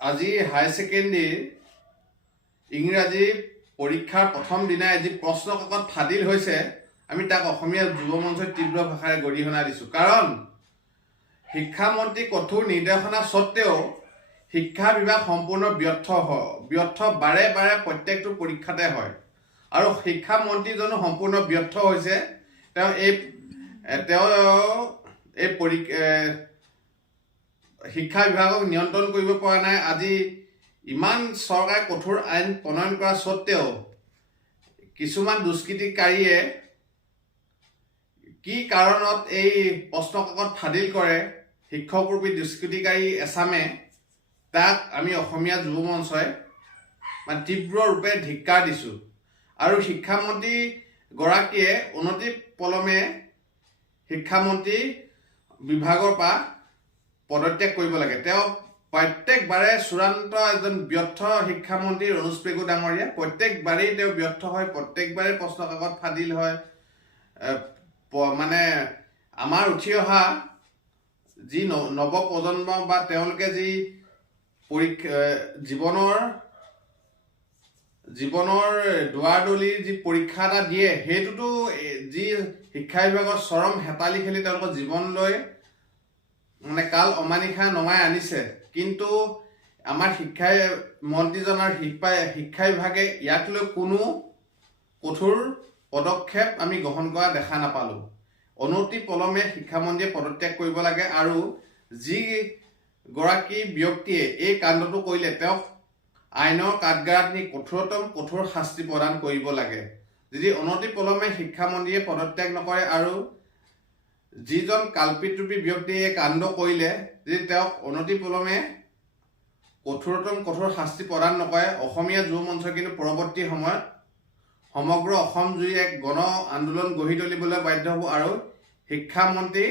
আজি হায়াৰ ছেকেণ্ডেৰীৰ ইংৰাজী পৰীক্ষাৰ প্ৰথম দিনাই যি প্ৰশ্ন কাকত ফাদিল হৈছে আমি তাক অসমীয়া যুৱ মঞ্চই তীব্ৰ ভাষাৰে গৰিহণা দিছোঁ। কাৰণ শিক্ষামন্ত্ৰী কঠোৰ নিৰ্দেশনা স্বত্তেও শিক্ষা বিভাগ সম্পূৰ্ণ ব্যৰ্থ বাৰে বাৰে প্ৰত্যেকটো পৰীক্ষাতে হয়। আৰু শিক্ষামন্ত্ৰীজনো সম্পূৰ্ণ ব্যৰ্থ হৈছে। তেওঁ শিক্ষা বিভাগক নিয়ন্ত্ৰণ কৰিব পৰা নাই। আজি ইমান চৰকাৰে কঠোৰ আইন প্ৰণয়ন কৰা স্বত্তেও কিছুমান দুষ্কৃতিকাৰীয়ে কি কাৰণত এই প্ৰশ্ন কাকত ফাদিল কৰে শিক্ষকৰূপী দুষ্কৃতিকাৰী এচামে, তাক আমি অসমীয়া যুৱ মঞ্চই তীব্ৰ ৰূপে ধিক্কাৰ দিছোঁ। আৰু শিক্ষামন্ত্ৰী গৰাকীয়ে অনতি পলমে শিক্ষামন্ত্ৰী বিভাগৰ পৰা পদত্যাগ কৰিব লাগে। তেওঁ প্ৰত্যেকবাৰে চূড়ান্ত এজন ব্যৰ্থ শিক্ষামন্ত্ৰী ৰণোজ পেগু ডাঙৰীয়া। প্ৰত্যেকবাৰেই তেওঁ ব্যৰ্থ হয়, প্ৰত্যেকবাৰেই প্ৰশ্ন কাকত ফাদিল হয়। আমাৰ উঠি অহা যি নৱ প্ৰজন্ম বা তেওঁলোকে যি জীৱনৰ দুৱাৰদলিৰ যি পৰীক্ষা এটা দিয়ে, সেইটোতো যি শিক্ষা বিভাগৰ চৰম হেতালি খেলি তেওঁলোকৰ জীৱনলৈ কাল অমানিশা নমাই আনিছে। কিন্তু আমাৰ মন্ত্ৰীজনৰ শিক্ষা বিভাগে ইয়াক লৈ কোনো কঠোৰ পদক্ষেপ আমি গ্ৰহণ কৰা দেখা নাপালোঁ। অনতি পলমে শিক্ষামন্ত্ৰীয়ে পদত্যাগ কৰিব লাগে। আৰু যিগৰাকী ব্যক্তিয়ে এই কাণ্ডটো কৰিলে তেওঁক আইনৰ কাঠগড়াত নি কঠোৰ শাস্তি প্ৰদান কৰিব লাগে। যদি অনতি পলমে শিক্ষামন্ত্ৰীয়ে পদত্যাগ নকৰে আৰু যিজন কাল্পিতৰূপী ব্যক্তিয়ে এই কাণ্ড কৰিলে যদি তেওঁক অনতি পলমে কঠোৰ শাস্তি প্ৰদান নকৰে, অসমীয়া যুৱ মঞ্চই কিন্তু পৰৱৰ্তী সময়ত সমগ্ৰ অসম জুৰি এক গণ আন্দোলন গঢ়ি তুলিবলৈ বাধ্য হ'ব আৰু শিক্ষামন্ত্ৰী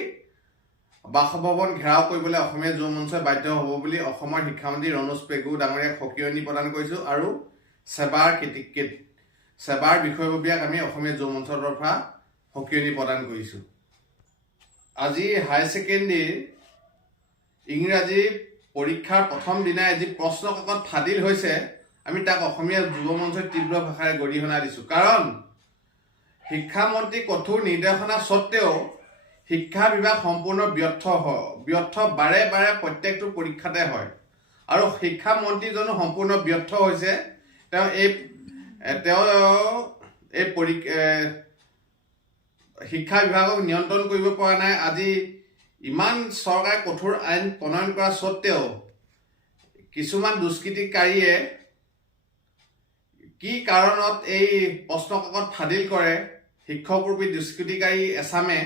বাসভৱন ঘেৰাও কৰিবলৈ অসমীয়া যুৱ মঞ্চই বাধ্য হ'ব বুলি অসমৰ শিক্ষামন্ত্ৰী ৰণোজ পেগু ডাঙৰীয়াক সকিয়নি প্ৰদান কৰিছোঁ। আৰু সেৱাৰ বিষয়ববীয়াক আমি অসমীয়া যুৱ মঞ্চৰ তৰফা সকিয়নি প্ৰদান কৰিছোঁ। আজি হায়াৰ ছেকেণ্ডেৰীৰ ইংৰাজী পৰীক্ষাৰ প্ৰথম দিনাই যি প্ৰশ্ন কাকত ফাদিল হৈছে আমি তাক অসমীয়া যুৱ মঞ্চই তীব্ৰ ভাষাৰে গৰিহণা দিছোঁ। কাৰণ শিক্ষামন্ত্ৰী কঠোৰ নিৰ্দেশনা স্বত্তেও শিক্ষা বিভাগ সম্পূৰ্ণ ব্যৰ্থ বাৰে বাৰে প্ৰত্যেকটো পৰীক্ষাতে হয়। আৰু শিক্ষামন্ত্ৰীজনো সম্পূৰ্ণ ব্যৰ্থ হৈছে। তেওঁ শিক্ষা বিভাগক নিয়ন্ত্ৰণ কৰিব পৰা নাই। আজি ইমান চৰকাৰে কঠোৰ আইন প্ৰণয়ন কৰা স্বত্তেও কিছুমান দুষ্কৃতিকাৰীয়ে কি কাৰণত এই প্ৰশ্ন কাকত ফাদিল কৰে শিক্ষকৰূপী দুষ্কৃতিকাৰী এচামে,